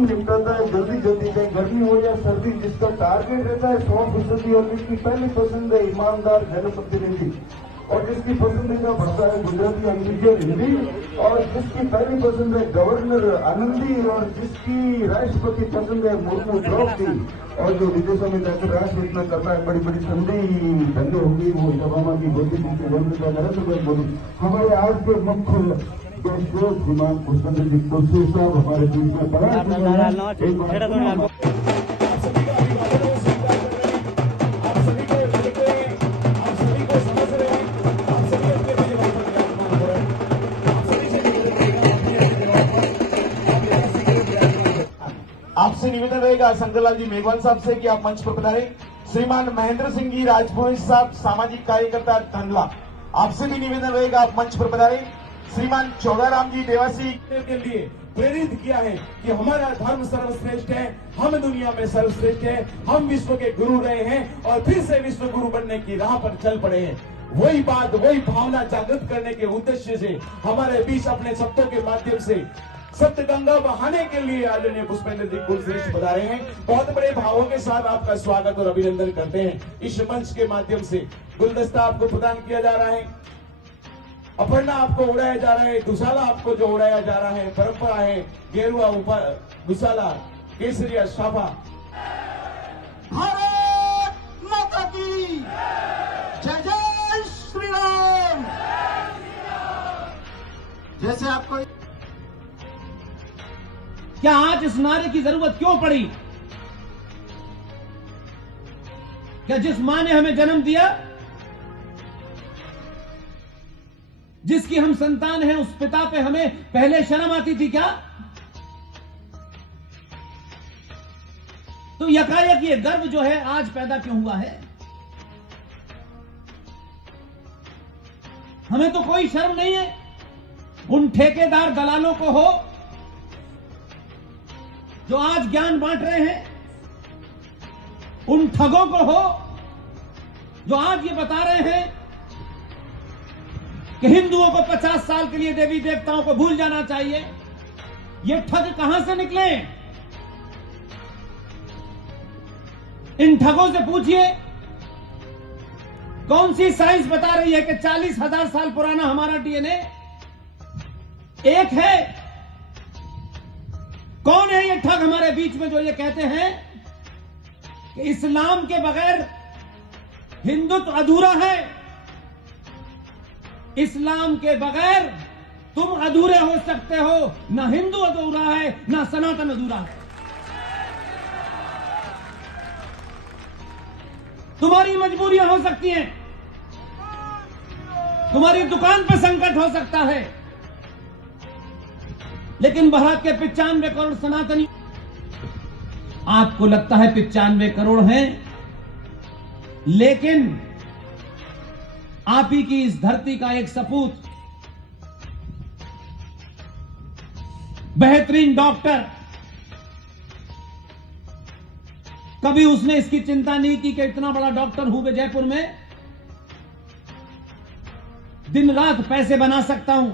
काम निपटाता है जल्दी जल्दी, चाहे गर्मी हो या सर्दी। जिसका टारगेट रहता है 100% और जिसकी पहली पसंद है ईमानदार जनप्रतिनिधि, और जिसकी पसंदीदा भाषा है गुजराती, अंग्रेजी और हिंदी, और जिसकी पहली पसंद है गवर्नर आनंदी, और जिसकी राष्ट्रपति पसंद है मुर्मू द्रौपदी, और जो विदेशों में जाकर राष्ट्र इतना करना है, बड़ी बड़ी संधि धन्य होंगी वो ओबामा की मोदी जी के नरेंद्र भाई मोदी। हमारे आज के मुख्य गेस्ट श्रीमान पुष्पेंद्र जी तुलसी साहब हमारे बीच में पड़ा। आपसे निवेदन रहेगा शंकरलाल जी मेघवाल साहब से कि आप मंच पर पधारें। श्रीमान महेंद्र सिंह जी राजपुरोहित साहब, सामाजिक कार्यकर्ता धंधला, आपसे भी निवेदन रहेगा आप मंच पर पधारें। श्रीमान चौदाराम जी देवासी के लिए प्रेरित किया है कि हमारा धर्म सर्वश्रेष्ठ है, हम दुनिया में सर्वश्रेष्ठ है, हम विश्व के गुरु रहे हैं और फिर से विश्व गुरु बनने की राह पर चल पड़े हैं। वही बात, वही भावना जागृत करने के उद्देश्य से हमारे बीच अपने शब्दों के माध्यम से सत्य गंगा बहाने के लिए आदरणीय पुष्पेंद्र जी कुलश्रेष्ठ पधारे हैं। बहुत बड़े भावों के साथ आपका स्वागत और अभिनंदन करते हैं। इस मंच के माध्यम से गुलदस्ता आपको प्रदान किया जा रहा है, अपर्णा आपको उड़ाया जा रहा है, दुशाला आपको जो उड़ाया जा रहा है, परंपरा है गेरुआ ऊपर दुशाला केसरिया साफा। भारत माता की जय जय श्री राम। जैसे आपको क्या आज इस नारे की जरूरत क्यों पड़ी? क्या जिस मां ने हमें जन्म दिया, जिसकी हम संतान हैं, उस पिता पे हमें पहले शर्म आती थी क्या? तो यकायक ये गर्व जो है आज पैदा क्यों हुआ है? हमें तो कोई शर्म नहीं है। उन ठेकेदार दलालों को हो जो आज ज्ञान बांट रहे हैं, उन ठगों को हो जो आज ये बता रहे हैं कि हिंदुओं को 50 साल के लिए देवी देवताओं को भूल जाना चाहिए। ये ठग कहां से निकले? इन ठगों से पूछिए कौन सी साइंस बता रही है कि 40,000 साल पुराना हमारा डीएनए एक है? कौन है ये ठग हमारे बीच में जो ये कहते हैं कि इस्लाम के बगैर हिंदुत्व अधूरा है, इस्लाम के बगैर तुम अधूरे हो सकते हो, ना हिंदू अधूरा है ना सनातन अधूरा है। तुम्हारी मजबूरियां हो सकती हैं, तुम्हारी दुकान पर संकट हो सकता है, लेकिन भारत के 95 करोड़ सनातनी, आपको लगता है 95 करोड़ हैं, लेकिन आप ही की इस धरती का एक सपूत, बेहतरीन डॉक्टर, कभी उसने इसकी चिंता नहीं की कि इतना बड़ा डॉक्टर हूं मैं जयपुर में, दिन रात पैसे बना सकता हूं।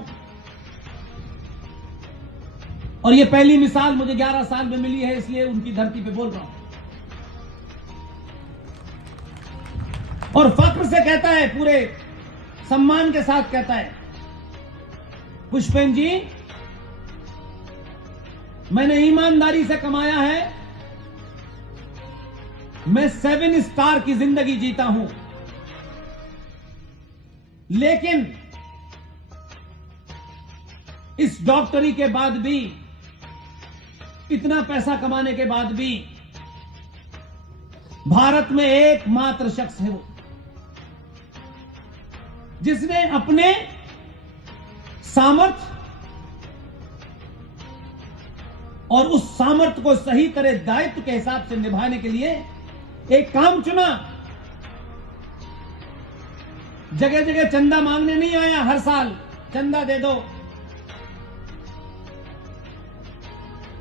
और ये पहली मिसाल मुझे 11 साल में मिली है, इसलिए उनकी धरती पे बोल रहा हूं। और फक्र से कहता है, पूरे सम्मान के साथ कहता है, पुष्पेंद्र जी मैंने ईमानदारी से कमाया है, मैं 7 स्टार की जिंदगी जीता हूं, लेकिन इस डॉक्टरी के बाद भी, इतना पैसा कमाने के बाद भी, भारत में एकमात्र शख्स है वो जिसने अपने सामर्थ्य और उस सामर्थ्य को सही तरह दायित्व के हिसाब से निभाने के लिए एक काम चुना। जगह जगह चंदा मांगने नहीं आया, हर साल चंदा दे दो,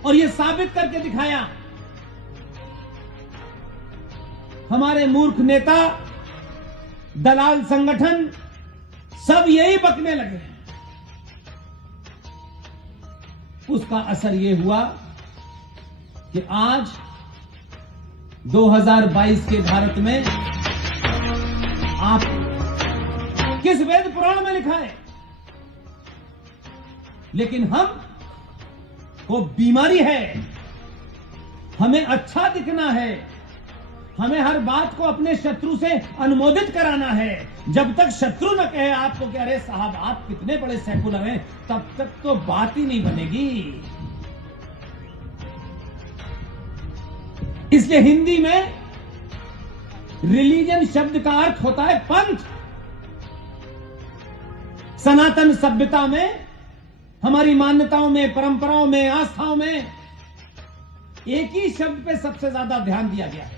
और ये साबित करके दिखाया। हमारे मूर्ख नेता, दलाल संगठन सब यही बकने लगे। उसका असर ये हुआ कि आज 2022 के भारत में आप किस वेद पुराण में लिखा है, लेकिन हम को बीमारी है, हमें अच्छा दिखना है, हमें हर बात को अपने शत्रु से अनुमोदित कराना है। जब तक शत्रु न कहे आपको कि अरे साहब आप कितने बड़े सेकुलर हैं, तब तक तो बात ही नहीं बनेगी। इसलिए हिंदी में रिलीजन शब्द का अर्थ होता है पंथ। सनातन सभ्यता में, हमारी मान्यताओं में, परंपराओं में, आस्थाओं में एक ही शब्द पे सबसे ज्यादा ध्यान दिया गया है,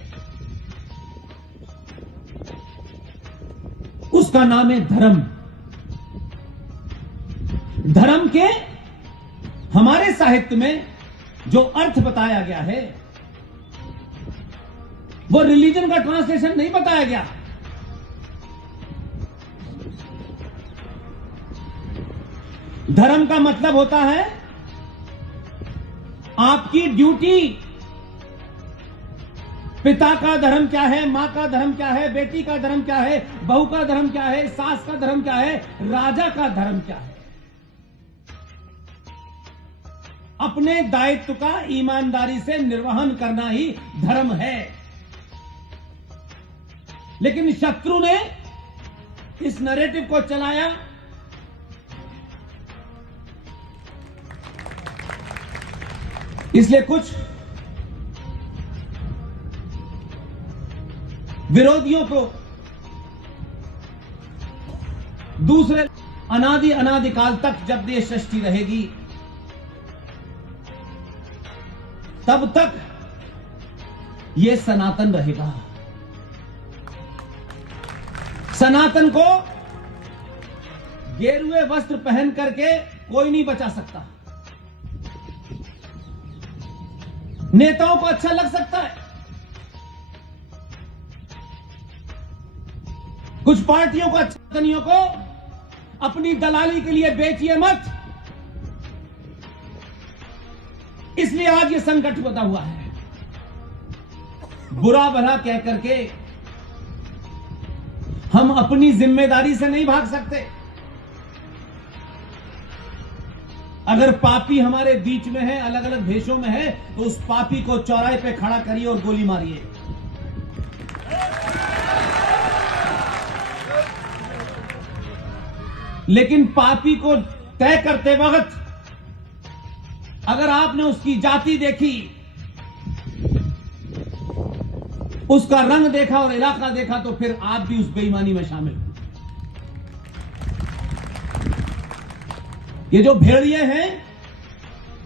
उसका नाम है धर्म। धर्म के हमारे साहित्य में जो अर्थ बताया गया है वो रिलीजन का ट्रांसलेशन नहीं बताया गया। धर्म का मतलब होता है आपकी ड्यूटी। पिता का धर्म क्या है, मां का धर्म क्या है, बेटी का धर्म क्या है, बहू का धर्म क्या है, सास का धर्म क्या है, राजा का धर्म क्या है। अपने दायित्व का ईमानदारी से निर्वहन करना ही धर्म है। लेकिन शत्रु ने इस नैरेटिव को चलाया, इसलिए कुछ विरोधियों को दूसरे अनादिकाल तक जब देश सृष्टि रहेगी तब तक यह सनातन रहेगा। सनातन को गेरुए वस्त्र पहन करके कोई नहीं बचा सकता। नेताओं को अच्छा लग सकता है, कुछ पार्टियों को अच्छा, कंपनियों को अपनी दलाली के लिए बेचिए मत। इसलिए आज ये संकट बना हुआ है। बुरा भला कह करके हम अपनी जिम्मेदारी से नहीं भाग सकते। अगर पापी हमारे बीच में है, अलग अलग भेषों में है, तो उस पापी को चौराहे पे खड़ा करिए और गोली मारिए। लेकिन पापी को तय करते वक्त अगर आपने उसकी जाति देखी, उसका रंग देखा और इलाका देखा, तो फिर आप भी उस बेईमानी में शामिल हो। ये जो भेड़िए हैं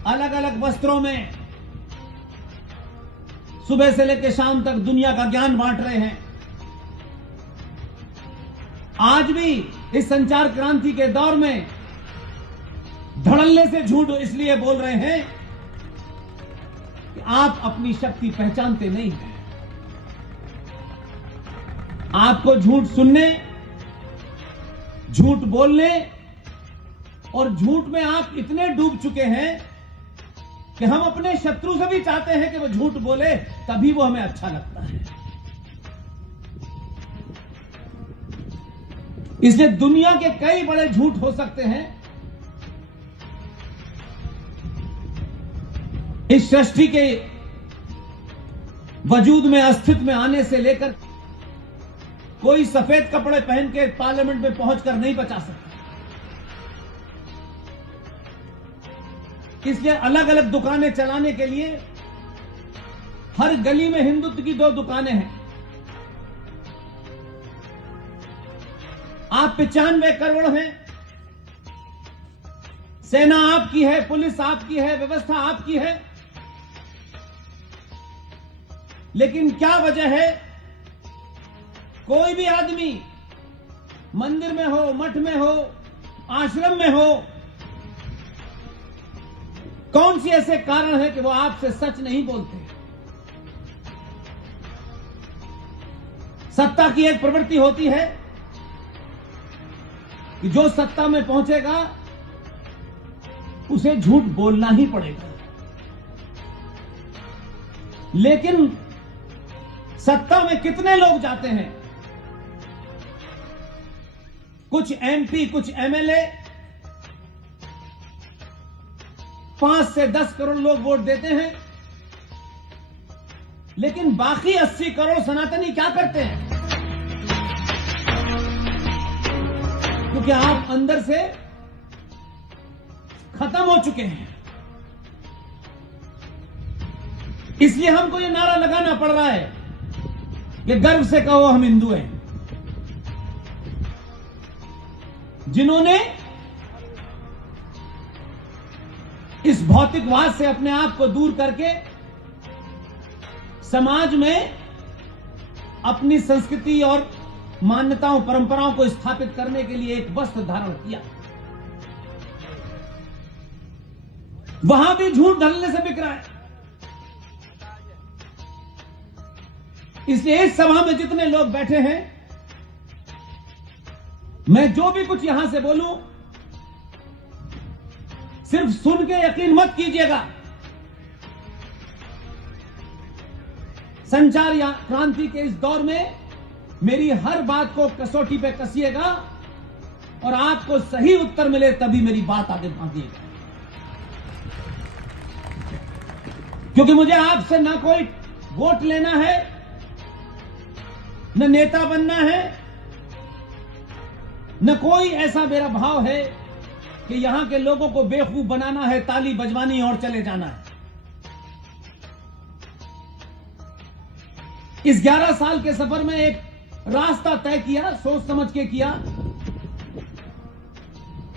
अलग अलग वस्त्रों में सुबह से लेकर शाम तक दुनिया का ज्ञान बांट रहे हैं, आज भी इस संचार क्रांति के दौर में धड़ल्ले से झूठ इसलिए बोल रहे हैं कि आप अपनी शक्ति पहचानते नहीं हैं। आपको झूठ सुनने, झूठ बोलने और झूठ में आप इतने डूब चुके हैं कि हम अपने शत्रु से भी चाहते हैं कि वो झूठ बोले, तभी वो हमें अच्छा लगता है। इसलिए दुनिया के कई बड़े झूठ हो सकते हैं, इस सृष्टि के वजूद में, अस्तित्व में आने से लेकर कोई सफेद कपड़े पहन के पार्लियामेंट में पहुंचकर नहीं बचा सकता। इसलिए अलग अलग दुकानें चलाने के लिए हर गली में हिंदुत्व की 2 दुकानें हैं। आप 95 करोड़ हैं, सेना आपकी है, पुलिस आपकी है, व्यवस्था आपकी है, लेकिन क्या वजह है कोई भी आदमी मंदिर में हो, मठ में हो, आश्रम में हो, कौन सी ऐसे कारण है कि वो आपसे सच नहीं बोलते? सत्ता की एक प्रवृत्ति होती है कि जो सत्ता में पहुंचेगा उसे झूठ बोलना ही पड़ेगा। लेकिन सत्ता में कितने लोग जाते हैं? कुछ एमपी, कुछ एमएलए, 5 से 10 करोड़ लोग वोट देते हैं, लेकिन बाकी 80 करोड़ सनातनी क्या करते हैं? क्योंकि आप अंदर से खत्म हो चुके हैं। इसलिए हमको ये नारा लगाना पड़ रहा है कि गर्व से कहो हम हिंदू हैं। जिन्होंने इस भौतिकवाद से अपने आप को दूर करके समाज में अपनी संस्कृति और मान्यताओं, परंपराओं को स्थापित करने के लिए एक वस्त्र धारण किया, वहां भी झूठ ढलने से बिक रहा है। इसलिए इस सभा में जितने लोग बैठे हैं, मैं जो भी कुछ यहां से बोलूं, सिर्फ सुन के यकीन मत कीजिएगा। संचार या क्रांति के इस दौर में मेरी हर बात को कसौटी पे कसिएगा और आपको सही उत्तर मिले तभी मेरी बात आगे बढ़ाइएगा। क्योंकि मुझे आपसे ना कोई वोट लेना है, न नेता बनना है, न कोई ऐसा मेरा भाव है कि यहां के लोगों को बेवकूफ बनाना है, ताली बजवानी और चले जाना है। इस 11 साल के सफर में एक रास्ता तय किया, सोच समझ के किया,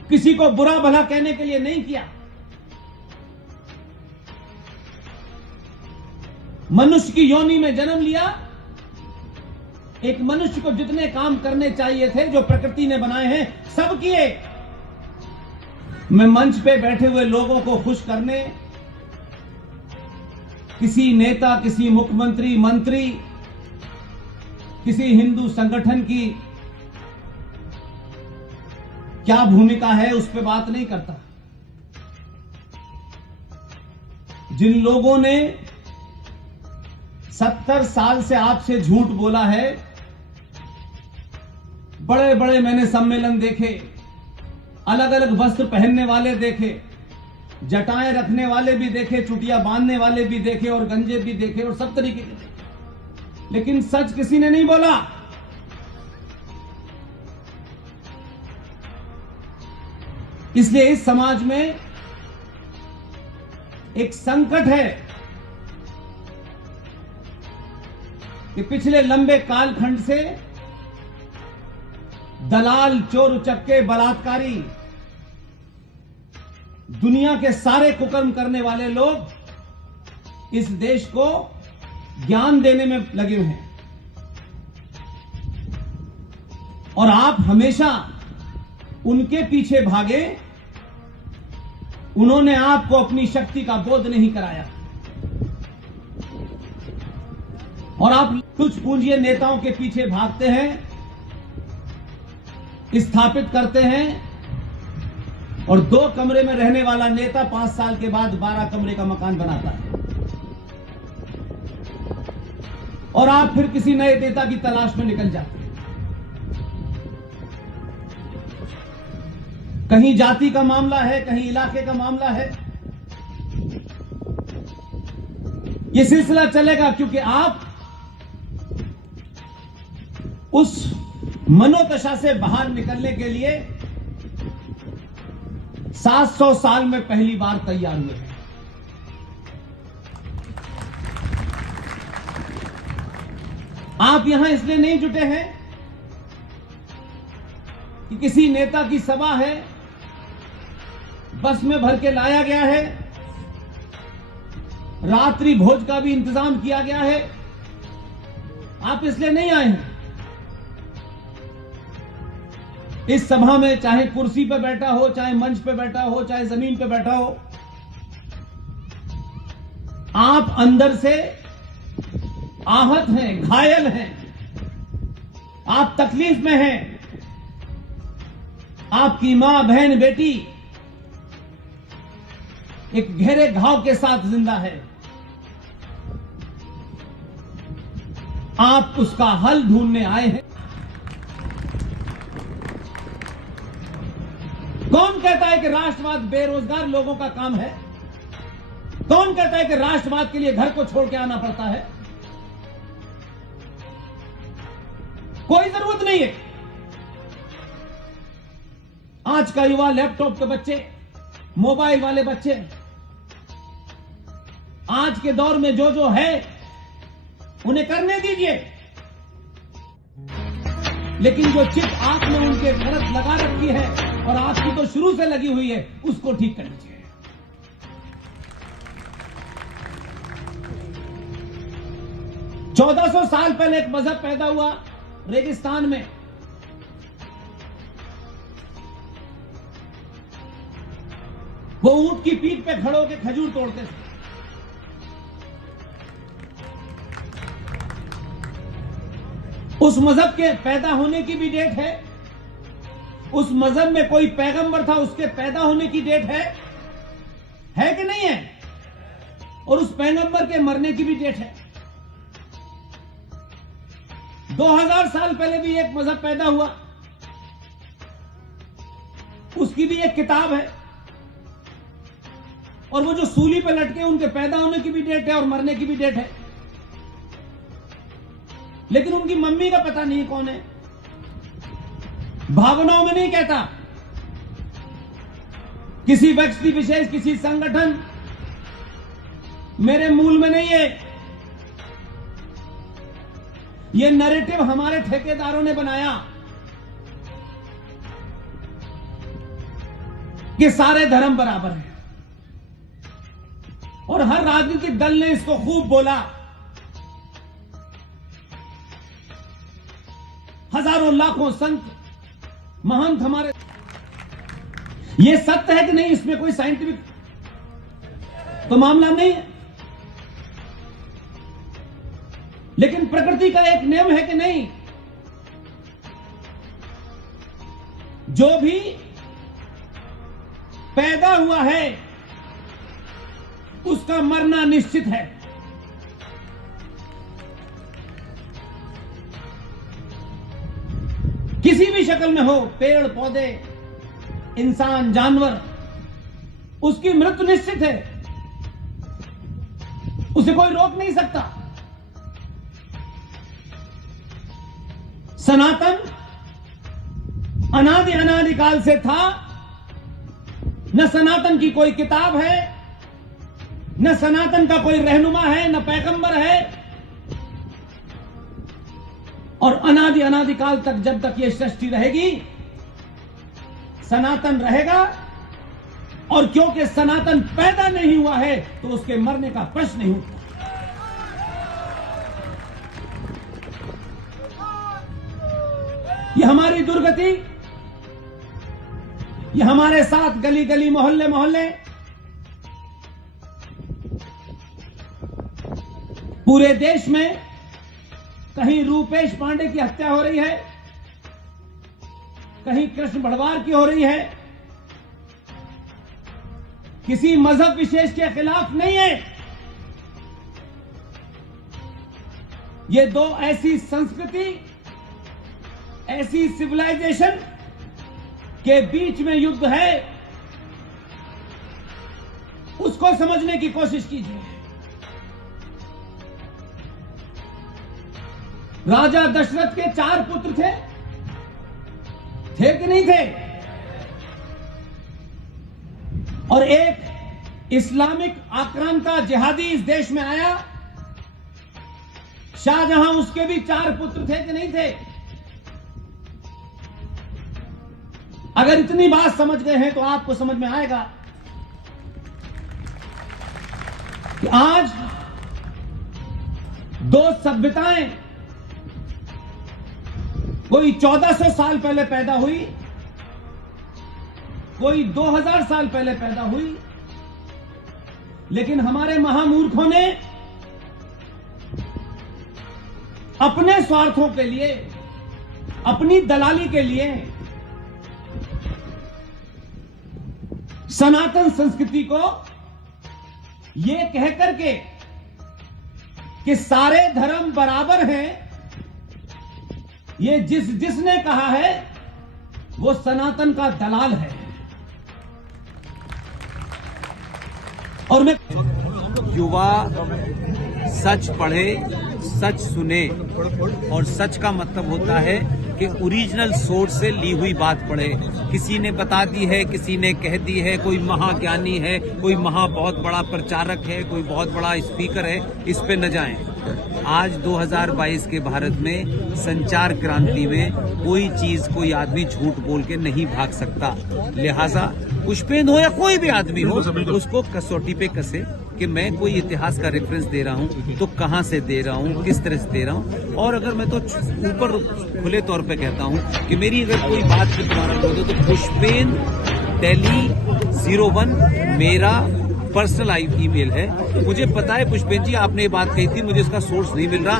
किसी को बुरा भला कहने के लिए नहीं किया। मनुष्य की योनि में जन्म लिया। एक मनुष्य को जितने काम करने चाहिए थे जो प्रकृति ने बनाए हैं, सब किए। मैं मंच पे बैठे हुए लोगों को खुश करने, किसी नेता, किसी मुख्यमंत्री, मंत्री, किसी हिंदू संगठन की क्या भूमिका है उस पर बात नहीं करता। जिन लोगों ने 70 साल से आपसे झूठ बोला है, बड़े बड़े मैंने सम्मेलन देखे, अलग अलग वस्त्र पहनने वाले देखे, जटाएं रखने वाले भी देखे, चुटिया बांधने वाले भी देखे और गंजे भी देखे और सब तरीके के देखे, लेकिन सच किसी ने नहीं बोला। इसलिए इस समाज में एक संकट है कि पिछले लंबे कालखंड से दलाल, चोर उचक्के, बलात्कारी, दुनिया के सारे कुकर्म करने वाले लोग इस देश को ज्ञान देने में लगे हुए हैं और आप हमेशा उनके पीछे भागे। उन्होंने आपको अपनी शक्ति का बोध नहीं कराया और आप तुच्छ पूंजीय नेताओं के पीछे भागते हैं, स्थापित करते हैं और 2 कमरे में रहने वाला नेता 5 साल के बाद 12 कमरे का मकान बनाता है और आप फिर किसी नए नेता की तलाश में निकल जाते हैं। कहीं जाति का मामला है, कहीं इलाके का मामला है। ये सिलसिला चलेगा क्योंकि आप उस मनोदशा से बाहर निकलने के लिए 700 साल में पहली बार तैयार हुए हैं। आप यहां इसलिए नहीं जुटे हैं कि किसी नेता की सभा है, बस में भर के लाया गया है, रात्रि भोज का भी इंतजाम किया गया है। आप इसलिए नहीं आए हैं। इस सभा में चाहे कुर्सी पे बैठा हो, चाहे मंच पे बैठा हो, चाहे जमीन पे बैठा हो, आप अंदर से आहत हैं, घायल हैं, आप तकलीफ में हैं। आपकी मां, बहन, बेटी एक गहरे घाव के साथ जिंदा है। आप उसका हल ढूंढने आए हैं। कौन कहता है कि राष्ट्रवाद बेरोजगार लोगों का काम है? कौन कहता है कि राष्ट्रवाद के लिए घर को छोड़ के आना पड़ता है? कोई जरूरत नहीं है। आज का युवा लैपटॉप के बच्चे, मोबाइल वाले बच्चे, आज के दौर में जो है उन्हें करने दीजिए, लेकिन जो चिप आंख में उनके गलत लगा रखी है और आपकी तो शुरू से लगी हुई है, उसको ठीक कर लीजिए। चौदह 1400 साल पहले एक मजहब पैदा हुआ रेगिस्तान में। वो ऊंट की पीठ पे खड़े होकर खजूर तोड़ते थे। उस मजहब के पैदा होने की भी डेट है। उस मजहब में कोई पैगंबर था, उसके पैदा होने की डेट है कि नहीं है? और उस पैगंबर के मरने की भी डेट है। 2000 साल पहले भी एक मजहब पैदा हुआ, उसकी भी एक किताब है। और वो जो सूली पे लटके, उनके पैदा होने की भी डेट है और मरने की भी डेट है, लेकिन उनकी मम्मी का पता नहीं कौन है। भावनाओं में नहीं कहता, किसी व्यक्ति विशेष, किसी संगठन मेरे मूल में नहीं है। ये नैरेटिव हमारे ठेकेदारों ने बनाया कि सारे धर्म बराबर हैं, और हर राजनीतिक दल ने इसको खूब बोला। हजारों लाखों संत महंत हमारे। ये सत्य है कि नहीं? इसमें कोई साइंटिफिक तो मामला नहीं है, लेकिन प्रकृति का एक नियम है कि नहीं? जो भी पैदा हुआ है उसका मरना निश्चित है। किसी भी शक्ल में हो, पेड़ पौधे, इंसान, जानवर, उसकी मृत्यु निश्चित है, उसे कोई रोक नहीं सकता। सनातन अनादि अनादिकाल से था। न सनातन की कोई किताब है, न सनातन का कोई रहनुमा है, न पैगंबर है, और अनादि अनादिकाल तक, जब तक ये सृष्टि रहेगी, सनातन रहेगा। और क्योंकि सनातन पैदा नहीं हुआ है तो उसके मरने का प्रश्न नहीं उठता। ये हमारी दुर्गति, ये हमारे साथ गली गली, मोहल्ले मोहल्ले, पूरे देश में कहीं रूपेश पांडे की हत्या हो रही है, कहीं कृष्ण भड़वार की हो रही है। किसी मजहब विशेष के खिलाफ नहीं है। ये दो ऐसी संस्कृति, ऐसी सिविलाइजेशन के बीच में युद्ध है, उसको समझने की कोशिश कीजिए। राजा दशरथ के 4 पुत्र थे कि नहीं थे? और एक इस्लामिक आक्रांता जिहादी इस देश में आया, शाहजहां, उसके भी 4 पुत्र थे कि नहीं थे? अगर इतनी बात समझ गए हैं तो आपको समझ में आएगा कि आज 2 सभ्यताएं, कोई 1400 साल पहले पैदा हुई, कोई 2000 साल पहले पैदा हुई, लेकिन हमारे महामूर्खों ने अपने स्वार्थों के लिए, अपनी दलाली के लिए सनातन संस्कृति को ये कहकर के कि सारे धर्म बराबर हैं, ये जिसने कहा है वो सनातन का दलाल है। और मैं युवा सच पढ़े, सच सुने, और सच का मतलब होता है कि ओरिजिनल सोर्स से ली हुई बात पढ़े। किसी ने बता दी है, किसी ने कह दी है, कोई महाज्ञानी है, कोई बहुत बड़ा प्रचारक है, कोई बहुत बड़ा स्पीकर है, इस पे न जाएं। आज 2022 के भारत में संचार क्रांति में कोई चीज, कोई आदमी झूठ बोल के नहीं भाग सकता। लिहाजा पुष्पेंद्र हो या कोई भी आदमी हो, उसको कसौटी पे कसे कि मैं कोई इतिहास का रेफरेंस दे रहा हूं तो कहां से दे रहा हूं, किस तरह से दे रहा हूं। और अगर मैं तो ऊपर खुले तौर पे कहता हूं कि मेरी अगर कोई बात की दोबारा बोल दो तो पुष्पेंद्र दिल्ली 01 मेरा पर्सनल ईमेल है। मुझे पता है पुष्पेंद्र जी आपने ये बात कही थी, मुझे इसका सोर्स नहीं मिल रहा।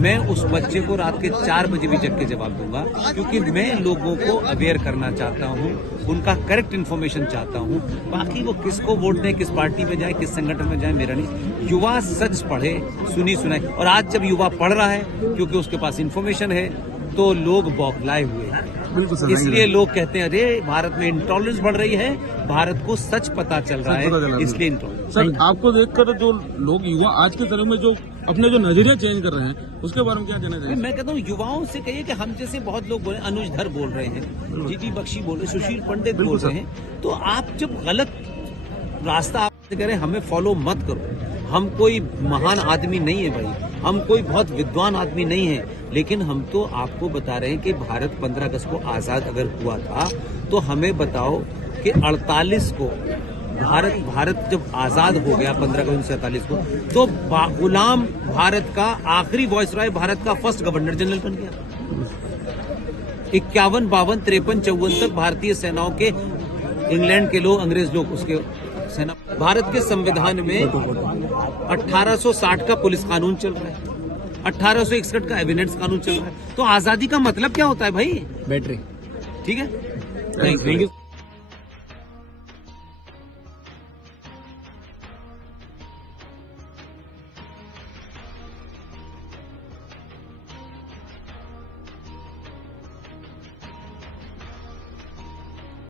मैं उस बच्चे को रात के 4 बजे भी जग के जवाब दूंगा, क्योंकि मैं लोगों को अवेयर करना चाहता हूं, उनका करेक्ट इन्फॉर्मेशन चाहता हूं। बाकी वो किसको वोट दें, किस पार्टी में जाए, किस संगठन में जाए, मेरा नहीं। युवा सच पढ़े, सुनी सुनाए। और आज जब युवा पढ़ रहा है क्योंकि उसके पास इन्फॉर्मेशन है, तो लोग बौखलाए हुए हैं। इसलिए लोग कहते हैं अरे भारत में इंटॉलरेंस बढ़ रही है, भारत को सच पता चल रहा है, इसलिए इंटॉलरेंस। सर, आपको देखकर जो लोग युवा आज के समय में जो अपने जो नजरिया चेंज कर रहे हैं, उसके बारे में क्या कहना चाहिए? मैं कहता हूँ युवाओं से कहिए कि हम जैसे बहुत लोग बोले, अनुज धर बोल रहे हैं, जीटी बख्शी बोल रहे हैं, सुशील पंडित बोल रहे हैं, तो आप जब गलत रास्ता आप करें, हमें फॉलो मत करो। हम कोई महान आदमी नहीं है भाई, हम कोई बहुत विद्वान आदमी नहीं है, लेकिन हम तो आपको बता रहे हैं कि भारत 15 अगस्त को आजाद अगर हुआ था तो हमें बताओ कि 48 को भारत जब आजाद हो गया 15 अगस्त 1947 को, तो गुलाम भारत का आखिरी वायसराय, भारत का फर्स्ट गवर्नर जनरल बन गया। 51, 52, 53, 54 तक भारतीय सेनाओं के, इंग्लैंड के लोग, अंग्रेज लोग उसके सेना। भारत के संविधान में 1860 का पुलिस कानून चल रहा है, 1861 का एविडेंस कानून चल रहा है। तो आजादी का मतलब क्या होता है भाई? बैटरी। ठीक है, थैंक यू।